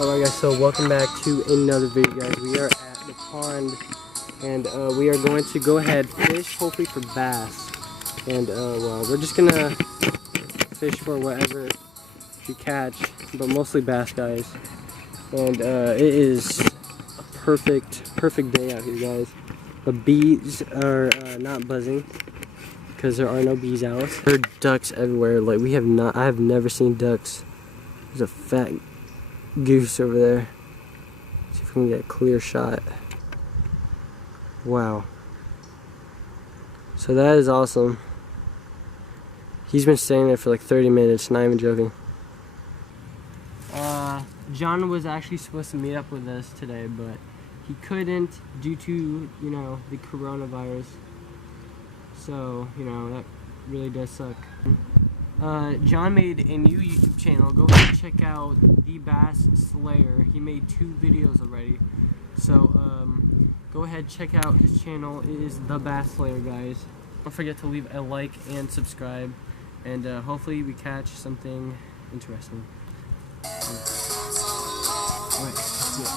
Alright guys, so welcome back to another video, guys. We are at the pond and we are going to go ahead fish, hopefully for bass. And well, we're just gonna fish for whatever we catch, but mostly bass, guys. And it is a perfect day out here, guys. The bees are not buzzing because there are no bees out. There are ducks everywhere. Like I have never seen ducks. There's a fat goose over there. See if we can get a clear shot. Wow. So that is awesome. He's been staying there for like 30 minutes, not even joking. John was actually supposed to meet up with us today, but he couldn't due to, you know, the coronavirus. So, you know, that really does suck. John made a new YouTube channel. Go ahead and check out The Bass Slayer. He made 2 videos already. So, go ahead, check out his channel. It is The Bass Slayer, guys. Don't forget to leave a like and subscribe. And hopefully we catch something interesting. Alright, let's do it.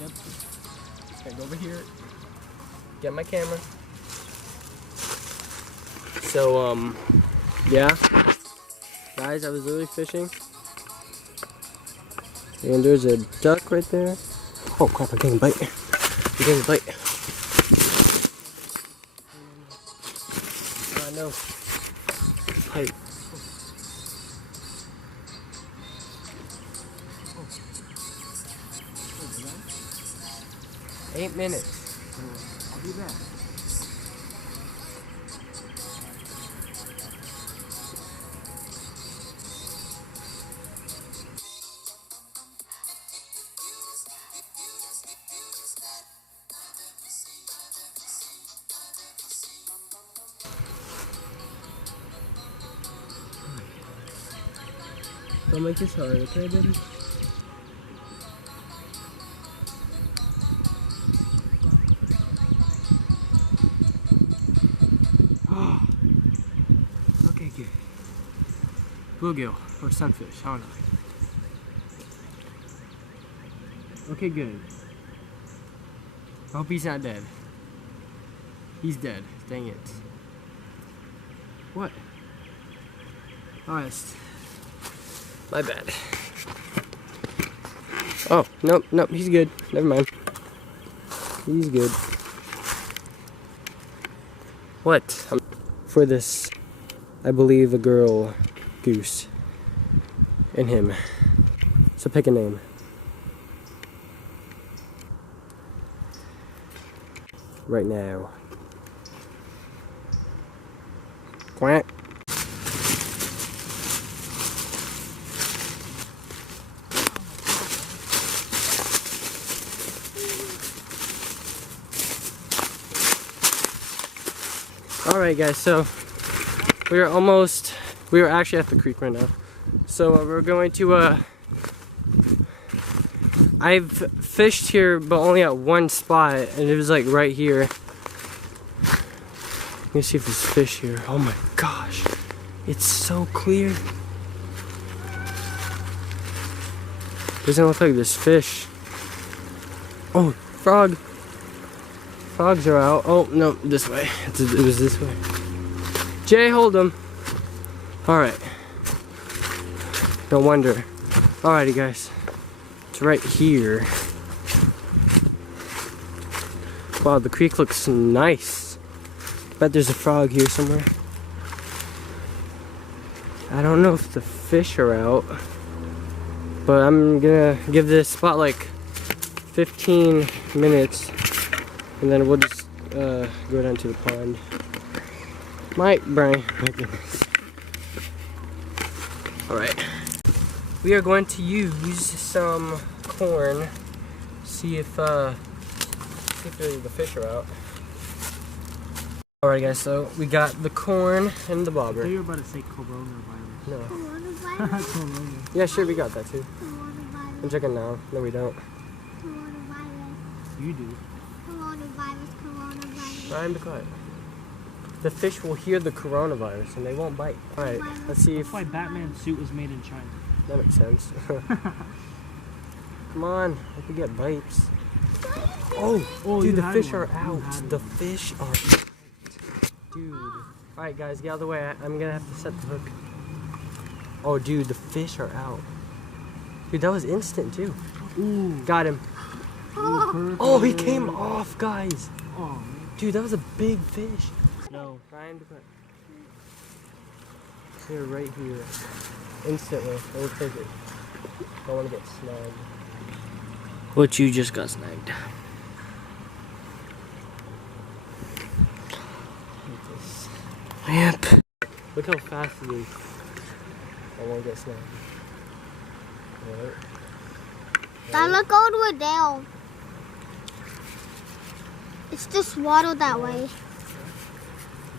Yep. Okay, go over here. Get my camera. So, yeah. Guys, I was literally fishing. And there's a duck right there. Oh crap, I'm getting a bite. I'm getting a bite. No. Pipe. 8 minutes. I'll be back. Don't make this hard, okay, baby? Okay, good. Bluegill or sunfish, I don't know. Okay, good. I hope he's not dead. He's dead. Dang it. What? Alright. My bad. Oh, nope, he's good. Never mind. He's good. What? For this, I believe a girl goose and him. So pick a name. Right now. Quack. Alright guys, so we are actually at the creek right now. So we're going to, I've fished here but only at one spot, and it was like right here. Let me see if there's fish here. Oh my gosh, it's so clear. Doesn't look like there's fish. Oh, frog. Frogs are out. Oh, no, this way. It was this way. Jay, hold them. Alright. No wonder. Alrighty, guys. It's right here. Wow, the creek looks nice. Bet there's a frog here somewhere. I don't know if the fish are out, but I'm gonna give this spot like 15 minutes, and then we'll just go down to the pond. My goodness. Alright. We are going to use some corn, see if the fish are out. Alright guys, so we got the corn and the bobber. I thought you were about to say coronavirus. No. Coronavirus? Corona. Yeah, sure, we got that too. Coronavirus. I'm checking now. No, we don't. Coronavirus. You do. Coronavirus. Ryan, be quiet. The fish will hear the coronavirus and they won't bite. Alright, let's see if That's why Batman's suit was made in China. that makes sense. Come on, I could get bites. Oh, dude, you the had fish one. are You out. had The one. fish are out. Dude. Alright, guys, get out of the way. I'm gonna have to set the hook. Oh, dude, the fish are out. Dude, that was instant, too. Ooh. Got him. Oh, he came off, guys. Oh, Dude, that was a big fish. no. Ryan, be quiet. Here, right here. Instantly. We'll take it. Don't want to get snagged. What you just got snagged. Yep. Look how fast it is. I won't get snagged. Alright. Now look all the way down. It's just water that way.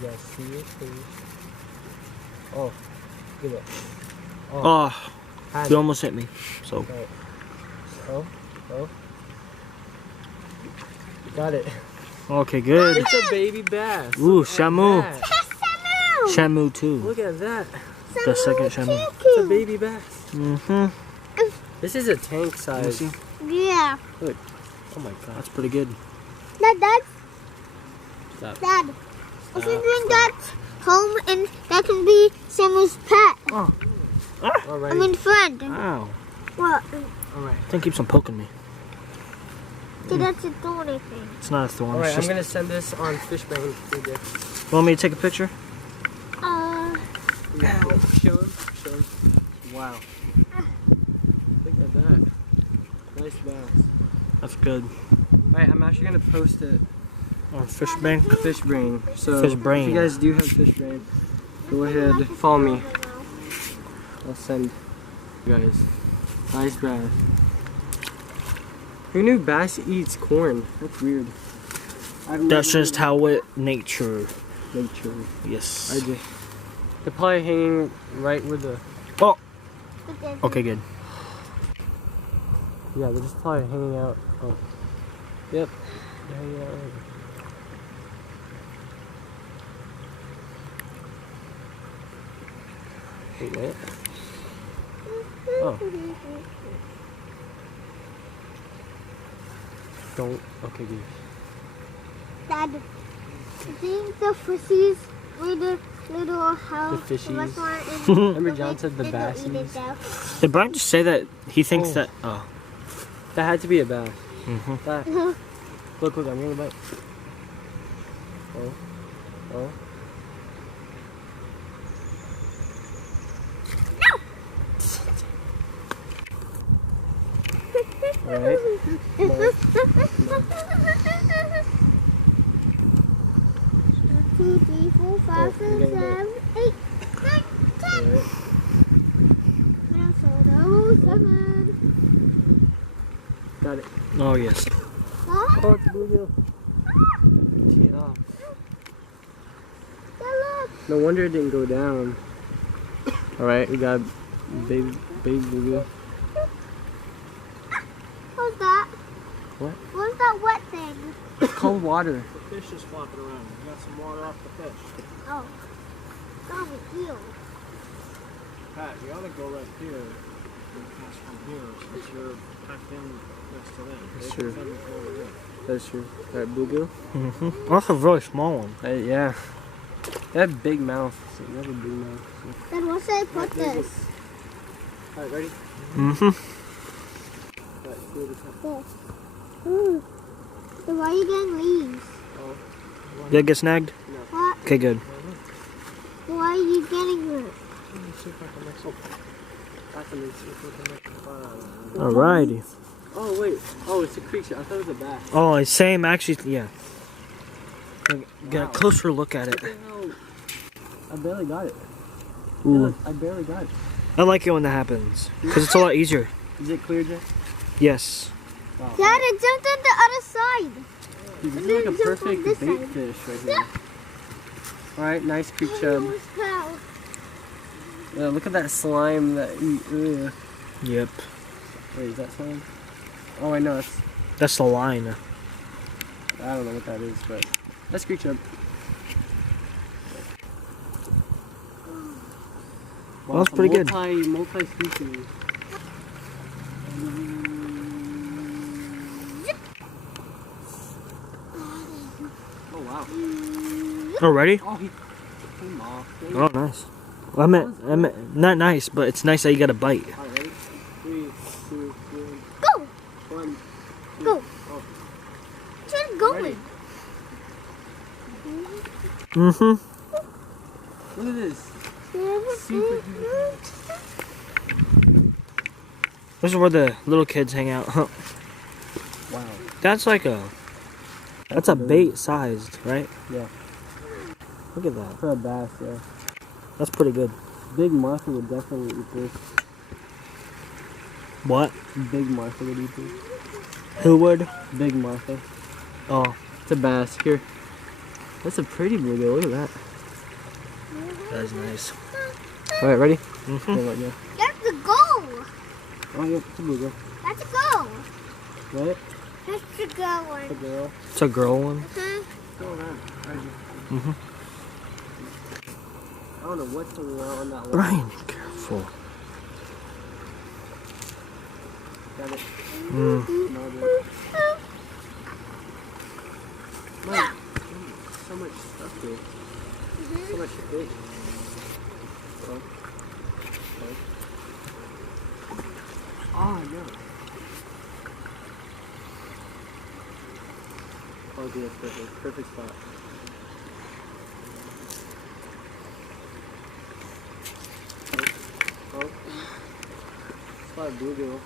You guys see it, please? Oh, give it. Oh, Had you it. almost hit me. So. Alright. Oh, oh. Got it. Okay, good. It's a baby bass. Ooh, Look at Shamu. that. Shamu too. Look at that. The second Shamu. It's a baby bass. Mm-hmm. This is a tank size. See? Yeah. Oh my god. That's pretty good. Dad. Stop. Dad. If you Stop. bring that home and that can be Samuel's pet. Alright. I mean friend. Ow. What? Alright. Thing keeps on poking me. So that's a thorny thing. It's not a thorn. Alright, It's I'm just... gonna send this on Fishbane. You want me to take a picture? Yeah. Show him. Show him. Wow. Look at that. Nice bass. That's good. Alright, I'm actually gonna post it. On fish bank. Fish brain. So Fish brain. if you guys do have fish brain, go ahead, follow me. I'll send you guys. Nice bass. Who knew bass eats corn? That's weird. That's just how it nature. nature. Yes. They're probably hanging right where the. Oh. Okay, good. Yeah, they're just probably hanging out. Oh. Yep. They're hanging out right there. Wait, what? Oh. Don't. Okay, good. Dad, I think the fishies were the little house The fishies. restaurant in Remember John said the they don't eat it bassies? though. Did Brian just say that he thinks Oh. that? Oh. That had to be a bass. Mm-hmm. That. Look, I'm gonna bite. Oh. Oh. Alright. Come on. 2, 3, 4, 5, Oh, 6, you gotta 7, 8, 9, 10. Alright. And so 7. Got it. Oh yes. Huh? Oh, it's a bluegill. Tee it off. Look. No wonder it didn't go down. Alright, we got baby bluegill. What's that? What? What's that wet thing? It's cold water. The fish is flopping around. You got some water off the fish. Oh. Got me eel. Pat, you ought to go right here and cast from here since you're packed in next to them. That's They true. can send it over there. That's true. Alright, bluegill. Mm-hmm. That's a really small one. Yeah. They have big mouth. So you have a big mouth. So. Then what's I put this? Alright, ready? Mm-hmm. Alright, feel the top. This. Ooh. So why are you getting leaves? Oh. Did it get snagged? What? Okay, good. Why are you getting it? Let me see if I can make some. I can see if I can make some fun out of it. Alrighty. Oh wait. Oh, it's a creature. I thought it was a bass. Oh, same. Actually, yeah. Get a Wow. closer look at it. What the hell? I barely got it. Ooh. Yeah, look, I barely got it. I like it when that happens because it's a lot easier. Is it clear, Jay? Yes. Wow. Dad, it jumped on the other side. Dude, this And is like a then jump on perfect this bait side. fish right here. Alright, nice creek chub. Wow. Yeah, look at that slime that ugh. Yep. Wait, is that slime? Oh, I know. That's the line. I don't know what that is, but that's creek chub. Well, that's pretty good. Multi-species. Oh wow. Oh, ready? Oh, he came off. Oh, nice. Well, I meant, not nice, but it's nice that you got a bite. Alright, ready? 3, 2, 1. Go. 1. Go. Oh, Where's it going? ready. Mm-hmm. Look at this. Super This is where the little kids hang out. Huh. Wow. That's like a... That's a bait sized, right? Yeah. Look at that. For a bass, yeah. That's pretty good. Big Martha would definitely eat this. What? Big Martha would eat this. Who would? Big Martha. Oh. It's a bass. Here. That's a pretty bluegill. Look at that. That is nice. Alright, ready? Mm-hmm. Okay, let go. That's the goal. Oh, yeah, it's a bluegill. That's a goal. What? That's the goal one. It's a girl. It's a girl one. Uh-huh. Go around. Mm-hmm. I don't know what's going on that line. Brian, careful. Got it. Mm. No, dude. Man, so much stuff here. So much fish. Oh. Okay. Oh, no. Oh, dude, that's perfect. Perfect spot. Oh. Spot bluegill.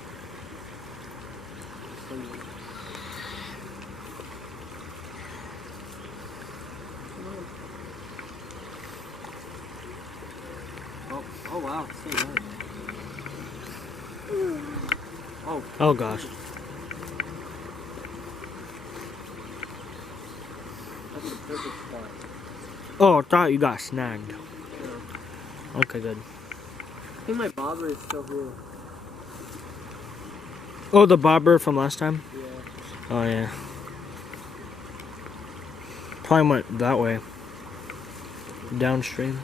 Oh wow, so nice. Oh. Oh, gosh. That's a perfect spot. Oh, I thought you got snagged. Okay, good. I think my bobber is still here. Oh, the bobber from last time? Yeah. Oh, yeah. Probably went that way. Downstream.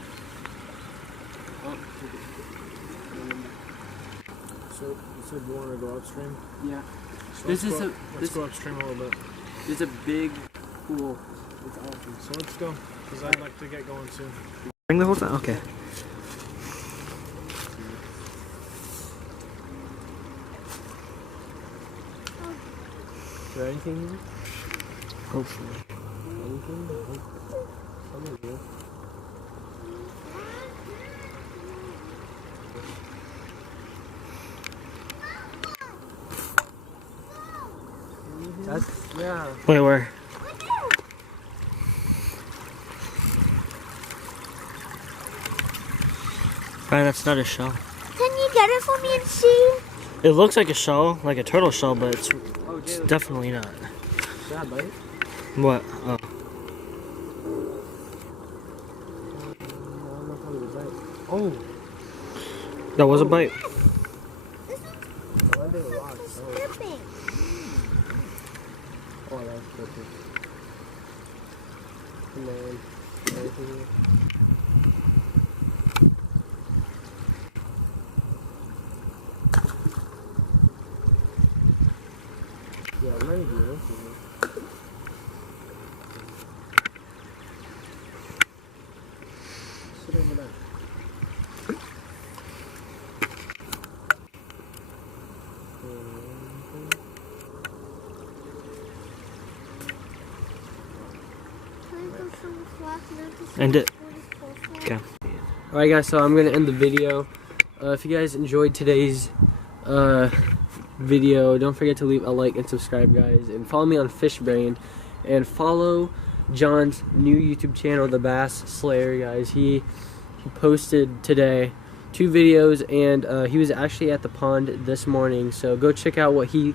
Oh. So you said you want to go upstream? Yeah. So This let's is go, a- let's this- go upstream a little bit. There's a big pool. It's awesome. So let's go, because I'd like to get going soon. Bring the whole time? Okay. Is there anything here? Hopefully. Anything? Something here. That's, yeah. Wait, where? Brian, that's not a shell. Can you get it for me and see? It looks like a shell, like a turtle shell, but it's Oh, Jay, look, definitely not. should I bite it? What? Oh. I don't know if I'm gonna bite. Oh! That was a bite. One day rocks. Oh, Slipping. oh, that's perfect. Come on. Anything here? Yeah, I'm ready to do anything here. Sit over there. End it. Okay. Alright guys, so I'm going to end the video. If you guys enjoyed today's video. Don't forget to leave a like and subscribe, guys, and follow me on Fishbrain, and follow John's new YouTube channel, The Bass Slayer, guys. He posted today 2 videos, and he was actually at the pond this morning, so go check out what he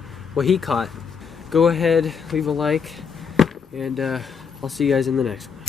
caught. Go ahead, leave a like, and I'll see you guys in the next one.